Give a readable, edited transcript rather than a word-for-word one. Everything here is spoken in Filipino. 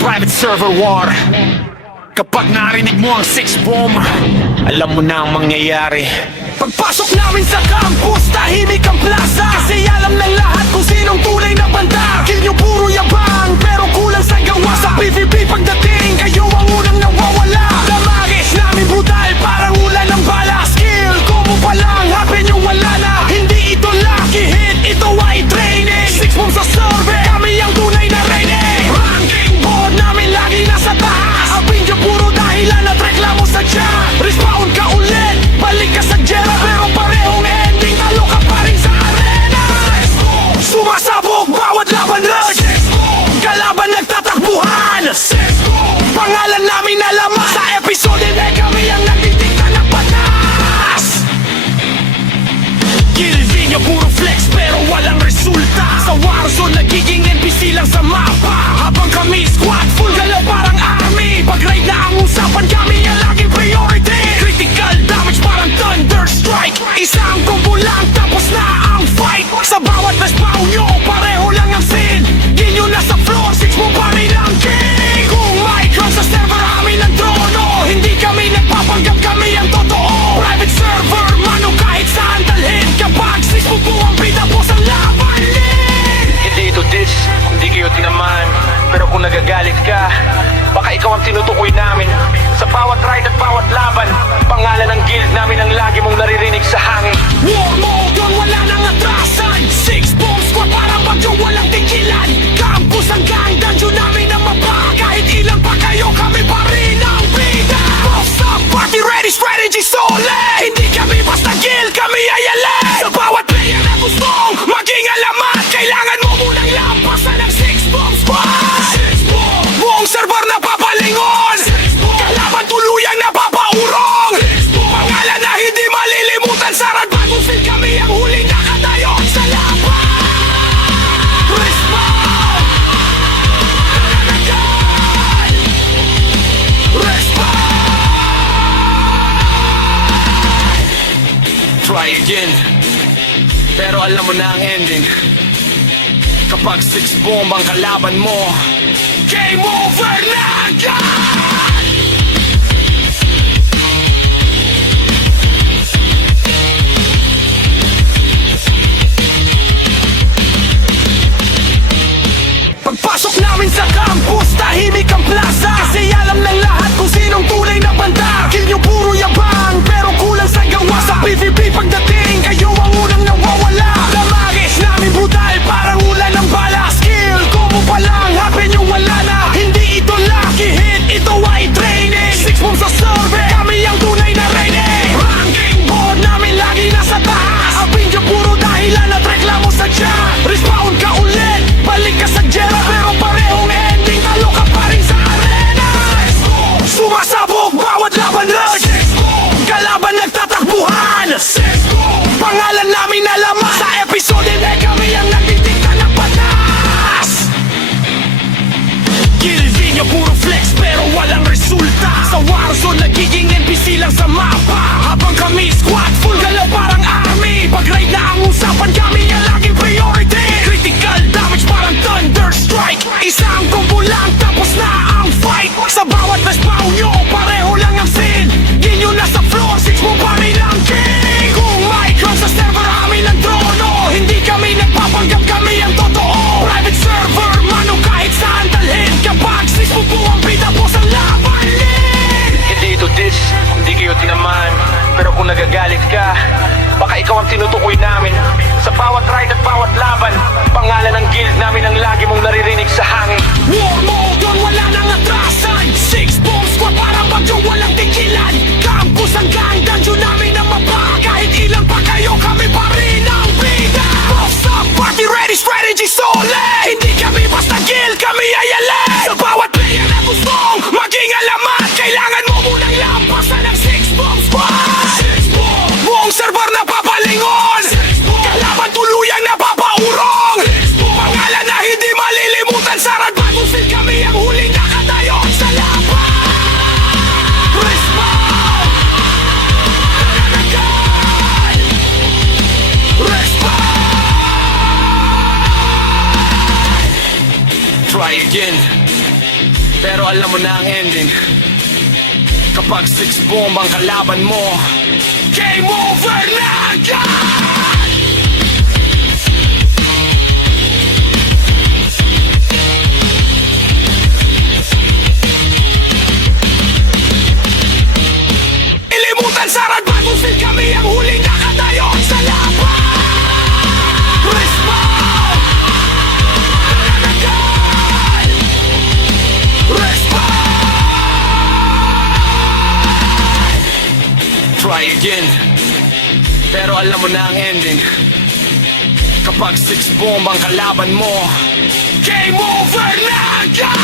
Private server war. Kapag narinig mo ang 6-bomb, alam mo na ang mangyayari. Pagpasok namin sa campus, tahimik ang plaza. Kasi alam ng lahat kung sinong tunay na banda. Kill nyo puro yabang, pero kulang sa gawa. Sa PvP pagdating, kayo ang unang nawawala. Damagis namin brutal, parang ulan ng bala. Skill, combo pa lang, happy nyo wala na. Hindi ito lucky hit, ito ay training. 6-bomb sa survey, kami ang tunay na reyne. Ranking board namin lagi nasa taas. Ang video puro dahilan at reklamo sa chat. Respawn ka ulit, balik ka sa jera. Pero parehong ending, talo ka pa rin sa arena. Sumasabog bawat laban rush. Kalaban nagtatakbuhan. Pangalan namin alaman. Sa episode na kami ang nagtitikta ng patas. Kilvin nyo puro flex pero walang resulta. Sa Warzone nagiging NPC lang sa mapa. Habang kami squad full galaw parang army. Pag raid na ang usapan kami ang laging priority. Critical damage parang thunder strike. Isang combo lang tapos na ang fight. Sa bawat respawn nyo pareho lang ang scene. Di nyo nasa floor 6 mo pa rin ang king. Kung may crowd sa server amin ang trono. Hindi kami nagpapanggap kami ang totoo. Private server mano kahit saan dalhin. Kapag 6 mo po ang bida po sa laban. Hindi ito diss, hindi kayo tinamaan. Pero kung nagagalit ka, baka ikaw ang tinutukoy namin. Sa bawat ride at bawat laban, pangalan ng guild namin ang lagi mong naririnig sa hangin. War mode yun, wala nang atrasan. 6-bomb squad parang bagyo walang tigilan. Campus hanggang dungeon namin ang mapa. Kahit ilan pa kayo, kami pa rin ang bida. Boss up, party ready, strategy solid. Hindi kami basta guild, kami ay alay. Sa bawat player na gustong maging alamat, kailangan mo munang lampasan ng 6-bomb squad. Buong server na papalingon, kalaban tuluyang napapaurong. Pangalan na hindi malilimutan, sarad bagong feel kami ang huling nakatayo sa laban. Respawn! Nananagal! Respawn! Try again, pero alam mo na ang ending. Kapag 6-bomb ang kalaban mo, game over na agad! Pagpasok namin sa campus, tahimik ang plaza. Kasi alam ng lahat kung sinong tunay na banda. Kill nyo puro yabang, pero kulang sa gawa. Sa PvP pagdating, kayo ang unang nawawala. Damagis namin brutal, parang ulan ng bala. Skill, combo pa lang, happy nyo wala na. Hindi ito lucky hit, ito ay training. 6-bomb sa survey, kami ang tunay na reyne. Ranking board namin lagi nasa taas. Ang video puro dahilan at reklamo sa chat. Respawn ka ulit, balik ka sa jera. Pero parehong ending, talo ka pa rin sa arena. Sumasabog bawat laban rush. Kalaban nagtatakbuhan. Pangalan namin alaman. Sa episode na kami ang nagtitikta ng patas. Kilvin nyo puro flex pero walang resulta. Sa Warzone nagiging NPC lang sa mapa. Habang kami squad full galaw parang army. Pag raid na ang usapan kami ang laging priority. Critical damage parang thunder strike. Isang combo lang tapos na ang fight. Sa bawat respawn nyo pareho lang ang scene. Di nyo nasa floor 6 mo pa rin ang king. Kung may crowd sa server amin ang trono. Hindi kami nagpapanggap kami ang totoo. Private server mano kahit saan dalhin. Kapag 6 mo po ang bida po sa laban. Hindi ito diss, hindi kayo tinamaan. Pero kung nagagalit ka, baka ikaw ang tinutukoy namin. Sa bawat ride at bawat laban, pangalan ng guild namin ang lagi mong naririnig sa hangin. War mode yun, wala nang atrasan. 6-bomb squad parang bagyo walang tigilan. Campus hanggang dungeon namin ang mapa. Kahit ilan pa kayo, kami pa rin ang bida. Boss up, party ready, strategy solid. Hindi kami basta guild, kami ay alay. Sa bawat player na gustong maging alamat, kailangan mo munang lampasan ng 6-bomb squad. Buong server na papalingon, kalaban tuluyang napapaurong. Pangalan na hindi malilimutan, sarad bagong feel kami ang huling nakatayo sa laban. Respawn! Nananagal! Respawn! Try again. Pero alam mo na ang ending. Kapag 6 bomb ang kalaban mo, game over na agad! Ilimutan sa radbagong sin kami ang huling nakatayo sa laban. Respawn! Nananagal! Respawn! Try again. Pero alam mo na ang ending. Kapag 6 bomb ang kalaban mo, game over na agad!